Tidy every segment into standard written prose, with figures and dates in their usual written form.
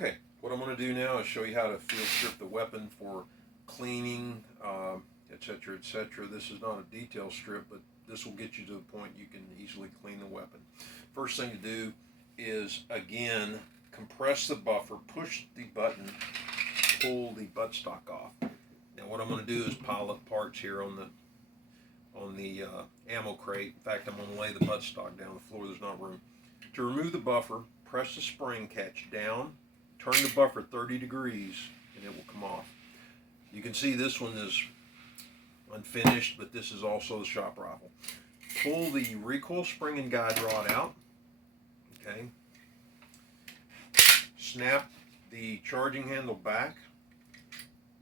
Okay, what I'm going to do now is show you how to field strip the weapon for cleaning, etc., etc. This is not a detail strip, but this will get you to the point you can easily clean the weapon. First thing to do is, again, compress the buffer, push the button, pull the buttstock off. Now what I'm going to do is pile up parts here on the ammo crate. In fact, I'm going to lay the buttstock down on the floor. There's not room. To remove the buffer, press the spring catch down, turn the buffer 30 degrees, and it will come off. You can see this one is unfinished, but this is also the shop rifle. Pull the recoil spring and guide rod out. Okay. Snap the charging handle back.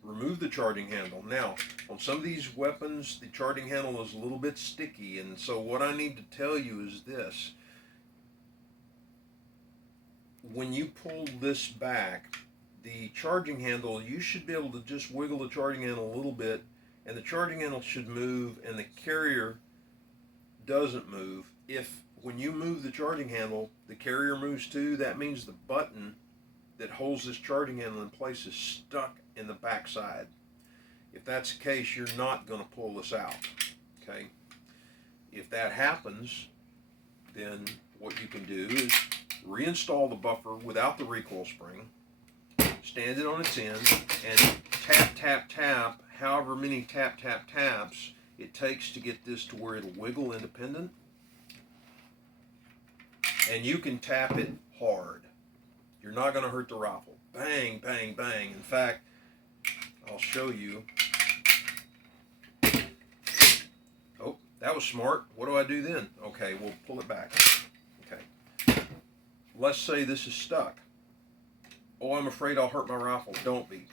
Remove the charging handle. Now, on some of these weapons, the charging handle is a little bit sticky, and so what I need to tell you is this. When you pull this back, the charging handle, you should be able to just wiggle the charging handle a little bit, and the charging handle should move, and the carrier doesn't move. If when you move the charging handle, the carrier moves too, that means the button that holds this charging handle in place is stuck in the back side. If that's the case, you're not going to pull this out. Okay? If that happens, then what you can do is reinstall the buffer without the recoil spring, stand it on its end, and tap, tap, tap, however many tap, tap, taps it takes to get this to where it'll wiggle independent. And you can tap it hard. You're not going to hurt the rifle. Bang, bang, bang. In fact, I'll show you. Oh, that was smart. What do I do then? Okay, we'll pull it back. Okay. Let's say this is stuck. Oh, I'm afraid I'll hurt my rifle. Don't be.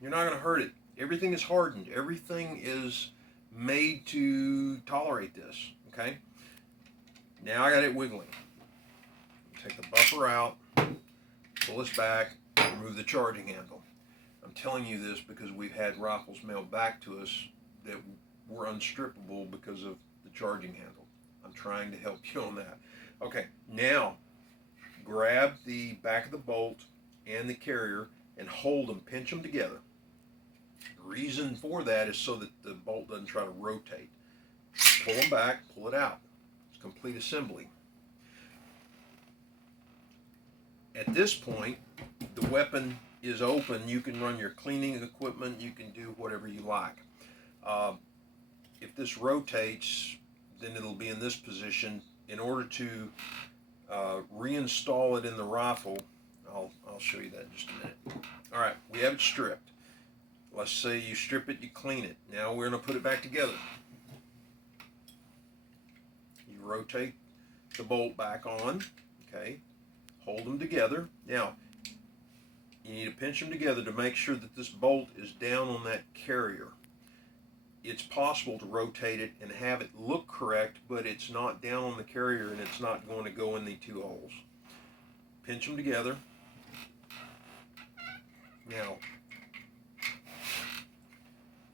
You're not going to hurt it. Everything is hardened. Everything is made to tolerate this. Okay? Now I got it wiggling. Take the buffer out, pull this back, remove the charging handle. I'm telling you this because we've had rifles mailed back to us that were unstrippable because of the charging handle. I'm trying to help you on that. Okay, now grab the back of the bolt and the carrier and hold them, pinch them together. The reason for that is so that the bolt doesn't try to rotate. Pull them back, pull it out. It's complete assembly. At this point, the weapon is open. You can run your cleaning equipment. You can do whatever you like. If this rotates, then it'll be in this position. In order to reinstall it in the rifle, I'll show you that in just a minute. All right, we have it stripped. Let's say you strip it, you clean it. Now we're going to put it back together. You rotate the bolt back on, okay? Hold them together. Now, you need to pinch them together to make sure that this bolt is down on that carrier. It's possible to rotate it and have it look correct, but it's not down on the carrier and it's not going to go in the two holes. Pinch them together. Now,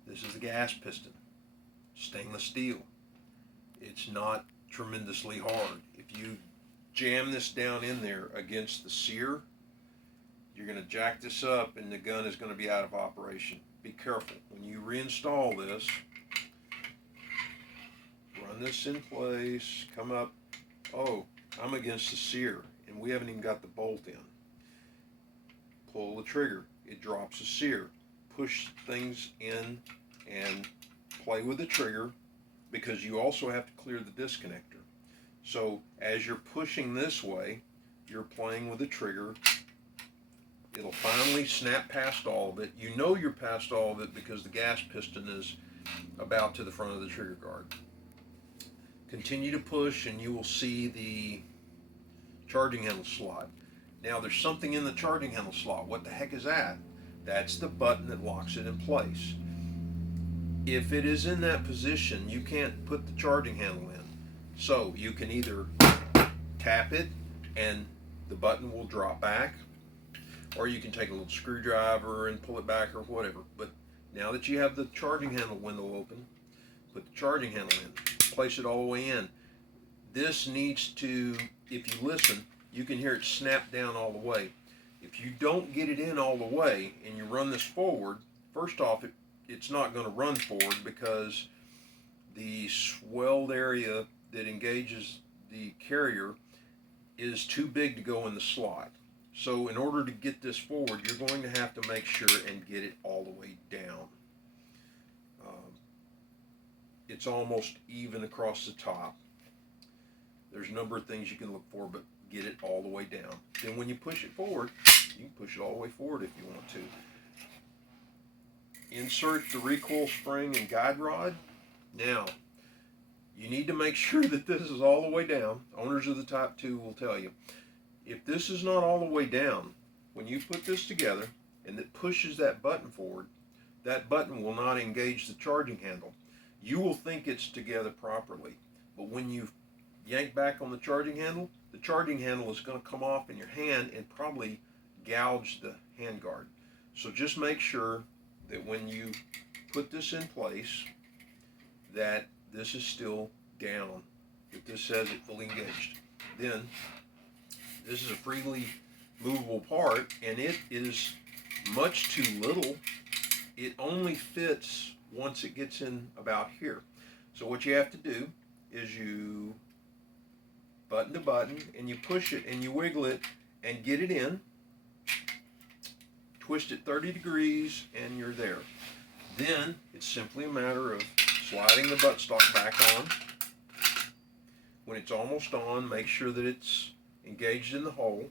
this is the gas piston, stainless steel. It's not tremendously hard. If you jam this down in there against the sear, you're going to jack this up and the gun is going to be out of operation. Be careful. When you reinstall this, run this in place, come up. Oh, I'm against the sear and we haven't even got the bolt in. Pull the trigger. It drops the sear. Push things in and play with the trigger because you also have to clear the disconnector. So as you're pushing this way, you're playing with the trigger. It'll finally snap past all of it. You know you're past all of it because the gas piston is about to the front of the trigger guard. Continue to push and you will see the charging handle slot. Now there's something in the charging handle slot. What the heck is that? That's the button that locks it in place. If it is in that position, you can't put the charging handle in. So you can either tap it and the button will drop back, or you can take a little screwdriver and pull it back or whatever. But now that you have the charging handle window open, put the charging handle in, place it all the way in. This needs to, if you listen, you can hear it snap down all the way. If you don't get it in all the way and you run this forward, first off, it's not going to run forward because the swelled area that engages the carrier is too big to go in the slot. So in order to get this forward, you're going to have to make sure and get it all the way down. It's almost even across the top. There's a number of things you can look for, but get it all the way down. Then when you push it forward, you can push it all the way forward if you want to. Insert the recoil spring and guide rod. Now, you need to make sure that this is all the way down. Owners of the Type 2 will tell you. If this is not all the way down, when you put this together and it pushes that button forward, that button will not engage the charging handle. You will think it's together properly, but when you yank back on the charging handle is going to come off in your hand and probably gouge the handguard. So just make sure that when you put this in place, that this is still down, that this says it fully engaged. Then, this is a freely movable part, and it is much too little. It only fits once it gets in about here. So what you have to do is you button to button, and you push it and you wiggle it and get it in, twist it 30 degrees, and you're there. Then it's simply a matter of sliding the buttstock back on. When it's almost on, make sure that it's engaged in the hole.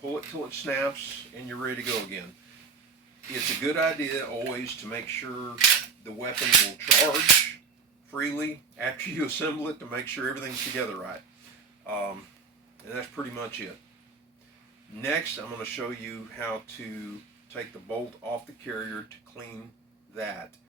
Pull it till it snaps, and you're ready to go again. It's a good idea always to make sure the weapon will charge freely after you assemble it to make sure everything's together right. And that's pretty much it. Next, I'm going to show you how to take the bolt off the carrier to clean that.